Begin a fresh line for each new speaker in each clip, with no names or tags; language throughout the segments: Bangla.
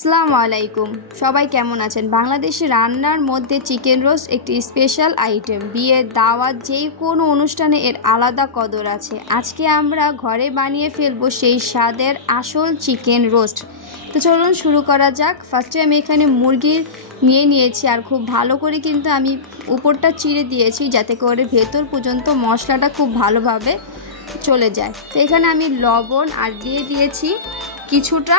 আসসালামু আলাইকুম। সবাই কেমন আছেন? বাংলাদেশে রান্নার মধ্যে চিকেন রোস্ট একটি স্পেশাল আইটেম। বিয়ের দাওয়াত যেই কোনো অনুষ্ঠানে এর আলাদা কদর আছে। আজকে আমরা ঘরে বানিয়ে ফেলব সেই স্বাদের আসল চিকেন রোস্ট। তো চলুন শুরু করা যাক। ফার্স্টে আমি এখানে মুরগির নিয়ে নিয়েছি আর খুব ভালো করে কিন্তু আমি উপরটা চিড়ে দিয়েছি যাতে করে ভেতর পর্যন্ত মশলাটা খুব ভালোভাবে চলে যায়। তো এখানে আমি লবণ আর দিয়ে দিয়েছি কিছুটা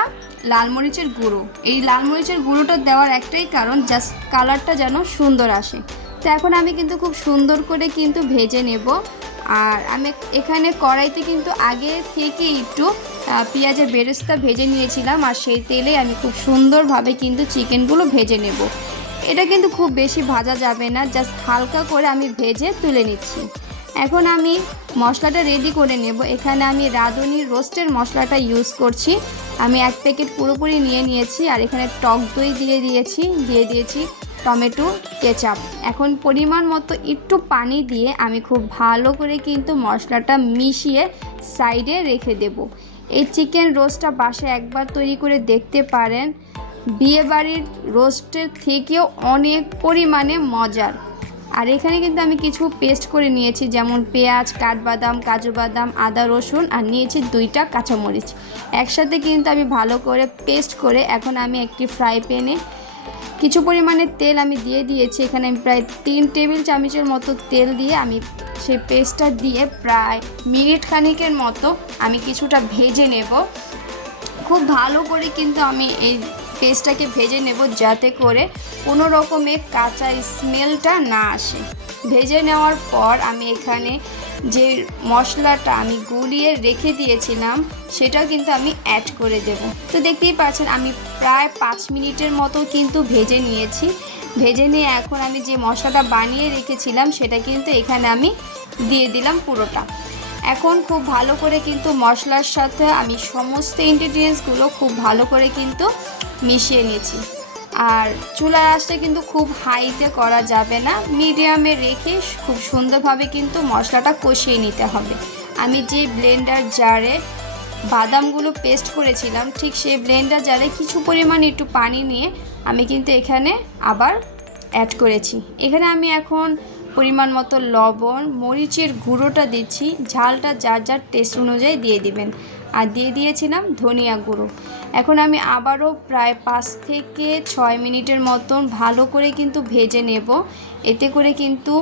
লাল মরিচের গুঁড়ো। এই লাল মরিচের গুঁড়োটা দেওয়ার একটাই কারণ জাস্ট কালারটা যেন সুন্দর আসে। তো এখন আমি কিন্তু খুব সুন্দর করে কিন্তু ভেজে নেব। আর আমি এখানে কড়াইতে কিন্তু আগে থেকে একটু পেঁয়াজের বেরেস্তা ভেজে নিয়েছিলাম। আর সেই তেলে আমি খুব সুন্দরভাবে কিন্তু চিকেনগুলো ভেজে নেব। এটা কিন্তু খুব বেশি ভাজা যাবে না জাস্ট হালকা করে আমি ভেজে তুলে নিচ্ছি। এখন আমি মশলাটা রেডি করে নেব। এখানে আমি রাঁধুনি রোস্টের মশলাটা ইউজ করছি। আমি এক প্যাকেট পুরোপুরি নিয়ে নিয়েছি আর এখানে টক দই দিয়ে দিয়েছি দিয়ে দিয়েছি টমেটো কেচাপ এখন পরিমাণ মতো একটু পানি দিয়ে আমি খুব ভালো করে কিন্তু মশলাটা মিশিয়ে সাইডে রেখে দেব। এই চিকেন রোস্টটা বাসায় একবার তৈরি করে দেখতে পারেন। বিয়েবাড়ির রোস্টের থেকেও অনেক পরিমাণে মজার। আর এখানে কিন্তু আমি কিছু পেস্ট করে নিয়েছি, যেমন পেঁয়াজ, কাঠবাদাম, কাজু বাদাম, আদা, রসুন, আর নিয়েছি দুইটা কাঁচামরিচ। একসাথে কিন্তু আমি ভালো করে পেস্ট করে এখন আমি একটি ফ্রাই প্যানে কিছু পরিমাণে তেল আমি দিয়ে দিয়েছি। এখানে আমি প্রায় তিন টেবিল চামচের মতো তেল দিয়ে আমি সেই পেস্টটা দিয়ে প্রায় মিনিট খানিকের মতো আমি কিছুটা ভেজে নেব। খুব ভালো করে কিন্তু আমি এই পেস্টটাকে ভেজে নেব যাতে করে কোনো রকমের কাঁচা স্মেলটা না আসে। ভেজে নেওয়ার পর আমি এখানে যে মশলাটা আমি গুলিয়ে রেখে দিয়েছিলাম সেটাও কিন্তু আমি অ্যাড করে দেব। তো দেখতেই পাচ্ছেন, আমি প্রায় পাঁচ মিনিটের মতো কিন্তু ভেজে নিয়েছি। ভেজে নিয়ে এখন আমি যে মশলাটা বানিয়ে রেখেছিলাম, সেটা কিন্তু এখানে আমি দিয়ে দিলাম পুরোটা। এখন খুব ভালো করে কিন্তু মশলার সাথে আমি সমস্ত ইনগ্রিডিয়েন্টসগুলো খুব ভালো করে কিন্তু মিশিয়ে নিয়েছি। আর চুলার আঁচটা কিন্তু খুব হাইতে করা যাবে না। মিডিয়ামে রেখে খুব সুন্দরভাবে কিন্তু মশলাটা কষিয়ে নিতে হবে। আমি যে ব্লেন্ডার জারে বাদামগুলো পেস্ট করেছিলাম, ঠিক সেই ব্লেন্ডার জারে কিছু পরিমাণ একটু পানি নিয়ে আমি কিন্তু এখানে আবার অ্যাড করেছি। এখানে আমি এখন পরিমাণ মতো লবণ, মরিচের গুঁড়োটা দিচ্ছি, ঝালটা যার যার টেস্ট অনুযায়ী দিয়ে দিবেন। আর দিয়ে দিয়েছিলাম ধনিয়া গুঁড়ো। এখন আমি আবারও প্রায় পাঁচ থেকে ছয় মিনিটের মতন ভালো করে কিন্তু ভেজে নেব। এতে করে কিন্তু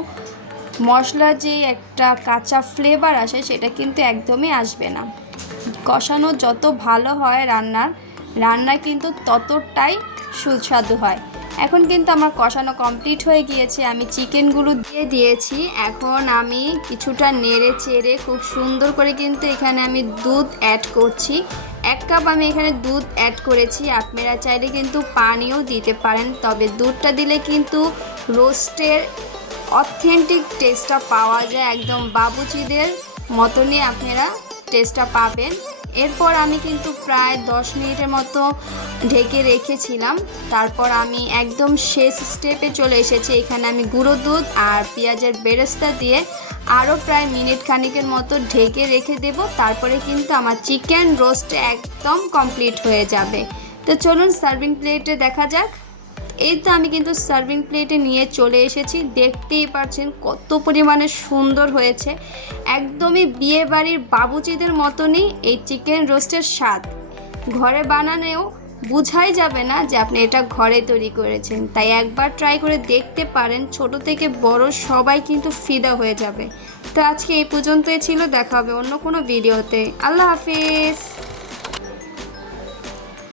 মশলার যে একটা কাঁচা ফ্লেভার আসে সেটা কিন্তু একদমই আসবে না। কষানো যত ভালো হয় রান্নার, রান্না কিন্তু ততটাই সুস্বাদু হয়। এখন কিন্তু আমার কষানো কমপ্লিট হয়ে গিয়েছে। আমি চিকেনগুলো দিয়ে দিয়েছি। এখন আমি কিছুটা নেড়ে চেড়ে খুব সুন্দর করে কিন্তু এখানে আমি দুধ অ্যাড করছি। এক কাপ আমি এখানে দুধ অ্যাড করেছি। আপনারা চাইলে কিন্তু পানিও দিতে পারেন, তবে দুধটা দিলে কিন্তু রোস্টের অথেন্টিক টেস্টটা পাওয়া যায়। একদম বাবুচিদের মতনই আপনারা টেস্টটা পাবেন। এরপর আমি কিন্তু প্রায় দশ মিনিটের মতো ঢেকে রেখেছিলাম। তারপর আমি একদম শেষ স্টেপে চলে এসেছি। এখানে আমি গুঁড়ো দুধ আর পেঁয়াজের বেরেস্তা দিয়ে আরও প্রায় মিনিট খানিকের মতো ঢেকে রেখে দেব। তারপরে কিন্তু আমার চিকেন রোস্ট একদম কমপ্লিট হয়ে যাবে। তো চলুন সার্ভিং প্লেটে দেখা যাক। এই তো আমি কিন্তু সার্ভিং প্লেটে নিয়ে চলে এসেছি। দেখতেই পাচ্ছেন কত পরিমাণে সুন্দর হয়েছে। একদমই বিয়ে বাড়ির বাবুচিদের মতনই এই চিকেন রোস্টের স্বাদ। ঘরে বানানেও বোঝাই যাবে না যে আপনি এটা ঘরে তৈরি করেছেন। তাই একবার ট্রাই করে দেখতে পারেন, ছোট থেকে বড় সবাই কিন্তু ফিদা হয়ে যাবে। তো আজকে এই পর্যন্তই ছিল, দেখা হবে অন্য কোনো ভিডিওতে আল্লাহ হাফিজ!